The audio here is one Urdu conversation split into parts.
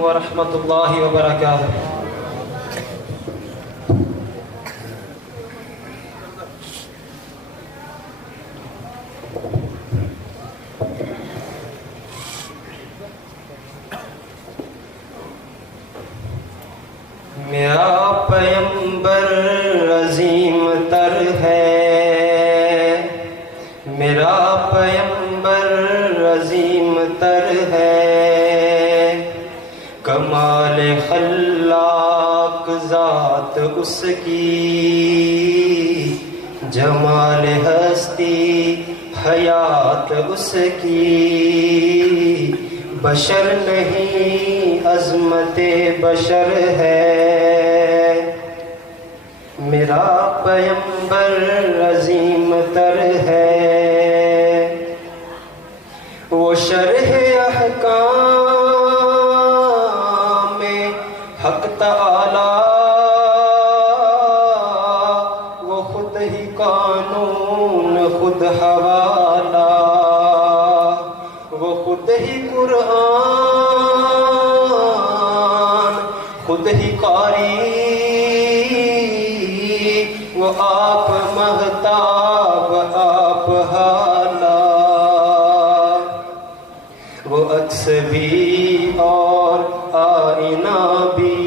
ورحمۃ اللہ وبرکاتہ۔ میرا پیمبر عظیم تر ہے، میرا پیمبر عظیم تر ہے، کمال خلاق ذات اس کی، جمال ہستی حیات اس کی، بشر نہیں عظمت بشر ہے، میرا پیمبر عظیم تر ہے، وہ شرح احکام حق تعالی، وہ خود ہی قانون خود حوالہ، وہ خود ہی قرآن خود ہی قاری، وہ آپ مہتاب آپ حالا، وہ عکس بھی اور آئینہ بھی،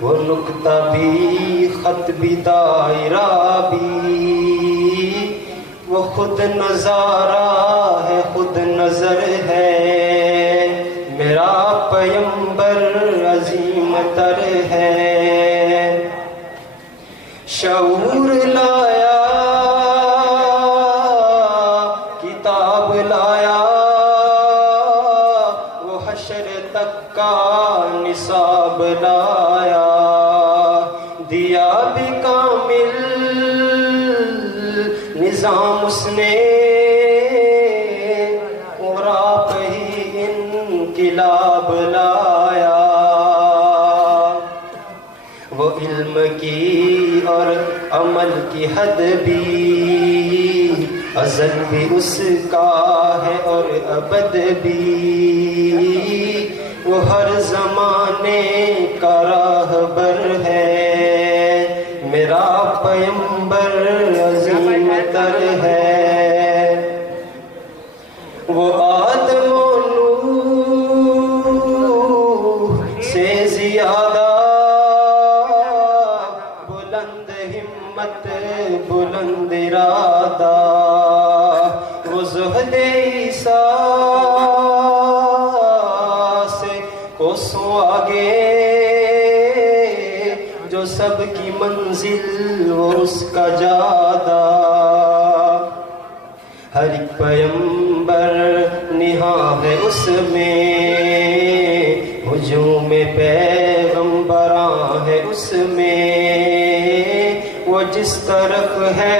وہ نقطہ بھی خط بھی دائرہ بھی، وہ خود نظارہ ہے خود نظر ہے، میرا پیمبر عظیم تر ہے، شعور لایا کتاب لایا، وہ حشر تک کا نصاب لایا، دیا بھی کامل نظام اس نے، اور آپ ہی انقلاب لایا، وہ علم کی اور عمل کی حد بھی، ازل بھی اس کا ہے اور ابد بھی، وہ ہر زمانے کا راہبر ہے، میرا پیمبر عظیم تر ہے، وہ آدم و نوح سے زیادہ بلند ہمت بلند ارادہ، وہ زہد عیسیٰ سے کوسوں آگے، جو سب کی منزل وہ اس کا جادہ، ہر ایک پیمبر نہاں ہے اس میں، ہجوم پیغمبراں ہے اس میں، وہ جس طرف ہے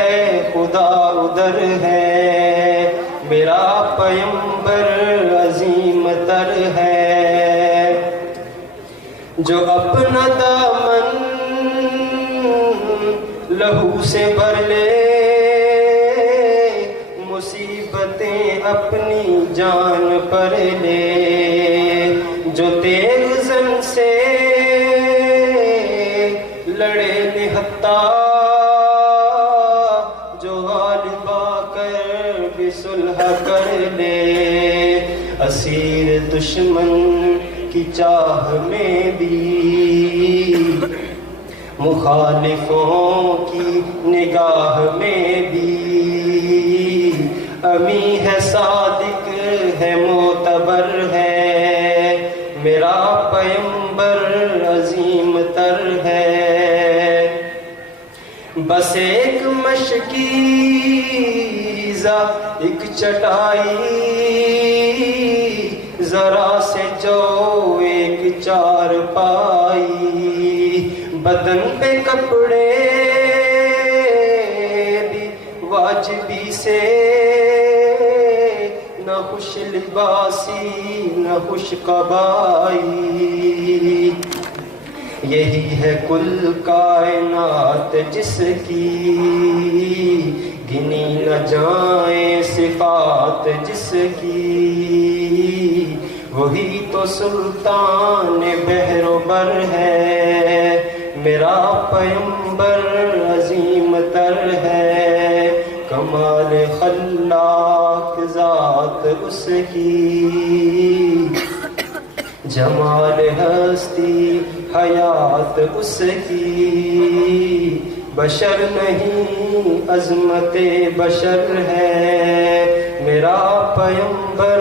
خدا ادھر ہے، میرا پیمبر عظیم تر ہے، جو اپنا دامن لہو سے بھر لے، مصیبتیں اپنی جان پر لے، جو تیغ زن سے لڑے نہتا، جو غالب آ کر بھی صلح کر لے، اسیر دشمن کی چاہ میں بھی، مخالفوں کی نگاہ میں بھی، امی ہے صادق ہے معتبر ہے، میرا پیمبر عظیم تر ہے، بس ایک مشکیزہ ایک چٹائی، ذرا سے جو ایک چار پائی، بدن پہ کپڑے بھی واجبی سے، نہ خوش لباسی نہ خوش قبائی، یہی ہے کل کائنات جس کی گنی نہ جائیں صفات جس کی، وہی تو تو سلطان بحر و بر ہے، میرا پیمبر عظیم تر ہے، کمال خلاق ذات اس کی، جمال ہستی حیات اس کی، بشر نہیں عظمت بشر ہے، میرا پیمبر